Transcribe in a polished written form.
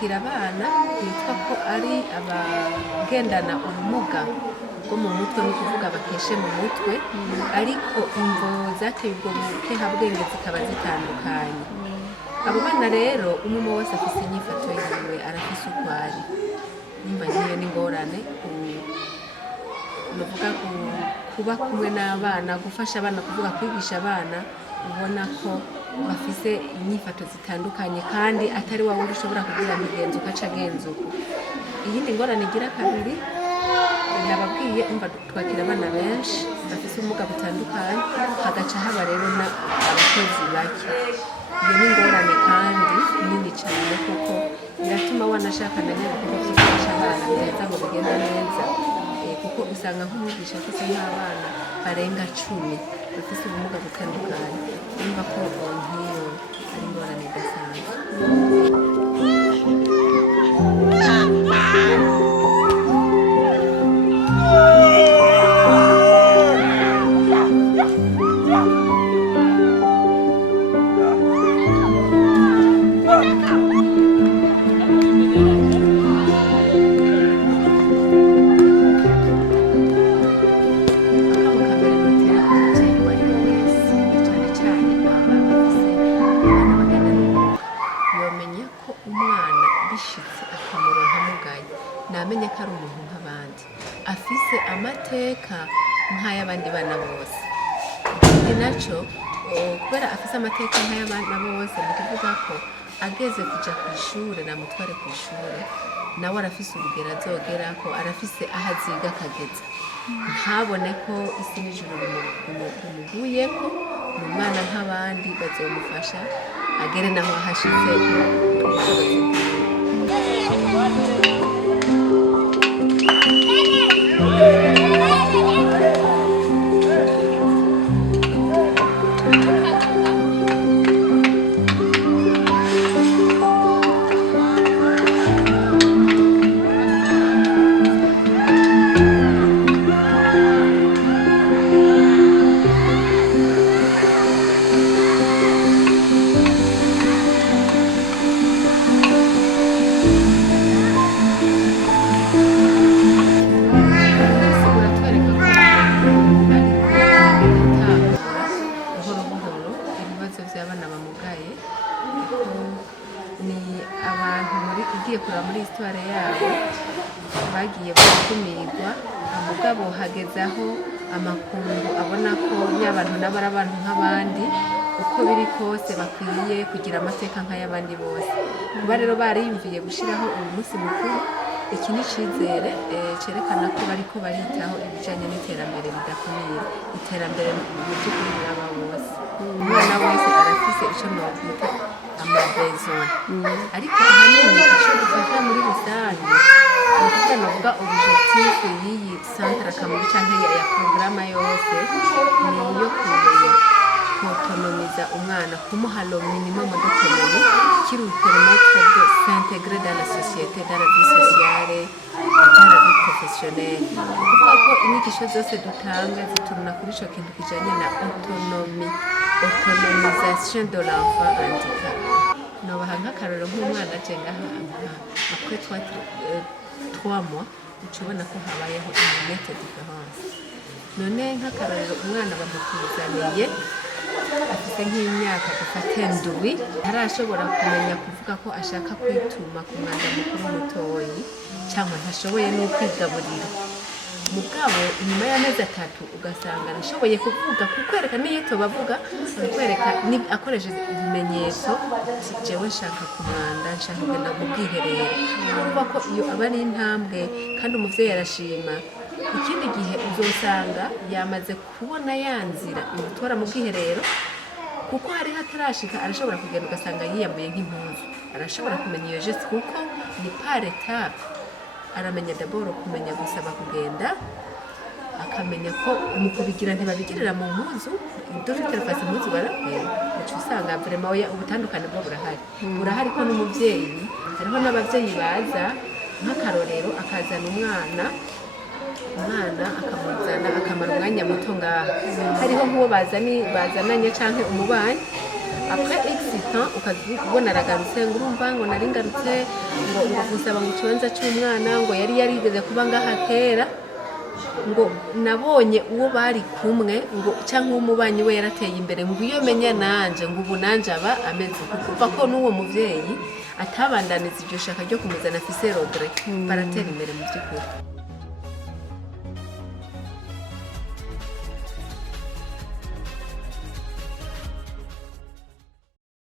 twakira abana bitwa ko ari abagendana ubumuga bwo mu mutwe, ni ukuvuga bakeshe mu mutwe, ariko imvo zateye ubwo bukehabwenge zikaba zitandukanye. Abo bana rero umwe wese afise inyifato yiwe, arafise uko ari. Nimba nkiyo n'ingorane nuvuga kuba kumwe n'abana, gufasha abana, kuvuga kwigisha abana ubona ko bafise inyifato zitandukanye kandi atari wa wundi ushobora kugira migenzo ukaca agenzuko. Iyindi ngorane igira kabiri, nababwiye umva twakira abana benshi bafise ubumuga butandukanye, hagaca haba rero abakozi bake. Iyo ni ingorane kandi nini cyane, kuko biratuma wanashaka na nyabikorwa byo gufasha abana neza ngo bigende neza, kuko usanga nk'umwigisha afise nk'abana barenga 10 bafise ubumuga butandukanye. Urumva ko nk'iyo ari ingorane idasanzwe. Namenye ko ari umuntu nk'abandi, afise amateka nk'ay'abandi bana bose. Ikindi naco, kubera afise amateka nk'ay'abana bose, ni kuvuga ko ageze kuja kw'ishure, namutware kw'ishure, nawe arafise urugero azogerako, arafise aho aziga akageza. Ntabone ko isi n'ijuru bimuguyeko, ni umwana nk'abandi, bazomufasha agere naho ahashitse ubushobozi bwiwe. Kuraba muri histoire yabo bagiye gukumirwa, mugabo hagezaho amakungu abona ko y'abantu n'abari abantu nk'abandi, uko biri kose bakwiye kugira amateka nk'ay'abandi bose. Kuba rero bariyumviye gushiraho uyu munsi mukuru, iki ni icizere cerekana ko bariko baritaho ibijanye n'iterambere ridakumira, iterambere mu by'ukuri riraba bose. Umwana wese arafise ico nokwita amabesoin, ariko ahanini ico dufasha muri rusange, nukuvuga novuga objectif y'iyi centre Akamuri canke ya programa yose, niyo autonomiza umwana, kumuha le minimum d'autonomie qui lui permettre de s'intégrer dans la société, dans la vie sociale, dans la vie professionnelle. Kuvuga ko inyigisho zose dutanga zituruna kuri ico kintu kijanye na autonomie, autonomisation de l'enfant handicapé. Nobaha nk'akarorero nk'umwana aje ngaha après 3 mois, ucubona ko habayeho une nette différence. None nk'akarorero umwana bamutuzaniye afite nk'imyaka dufate ndwi, ntarashobora kumenya kuvuga ko ashaka kwituma ku mwanda mukuru mutoyi, cyangwa ntashoboye no kwigaburira. Mugabo inyuma y'amezi 3 ugasanga arashoboye kuvuga, kukwereka n'iyo tobavuga, kukwereka akoresheje ibimenyetso, jewe nshaka ku mwanda, nshaka kugenda mu bwiherero. Urumva ko iyo aba ari intambwe kandi umuvyeyi arashima. Ikindi gihe uzosanga yamaze kubona yanzira imutwara mu bwiherero, kuko hari hatarashika arashobora kugenda ugasanga yiyambuye nk'impuzu, arashobora kumenya iyo geste kuko ni par étape. Aramenya d'abord kumenya gusaba kugenda, akamenya ko mu kubigira ntibabigirira mu mpuzu, dufite rafasi impuzu barabwira. Uca usanga vraiment oya ubutandukane bwo burahari ko n'umuvyeyi, hariho n'abavyeyi baza nk'akarorero akazana umwana akamuzana akamara umwanya muto ngaha. Hariho nk'uwo bazananye canke umubanyi après x temps ukabona aragarutse ngo urumva ngo nari ngarutse ngo gusaba ngo ikibanza cy'umwana ngo yari yarigeze kuba ngaha kera ngo nabonye uwo bari kumwe ngo cyangwa umubanyi we yarateye imbere ngo iyo menya nanje ngo ubu nanje aba ameze kuva ko n'uwo muvyeyi atabandaniza iryo shaka ryo kumuzana afise regret baratera imbere mu by'ukuri.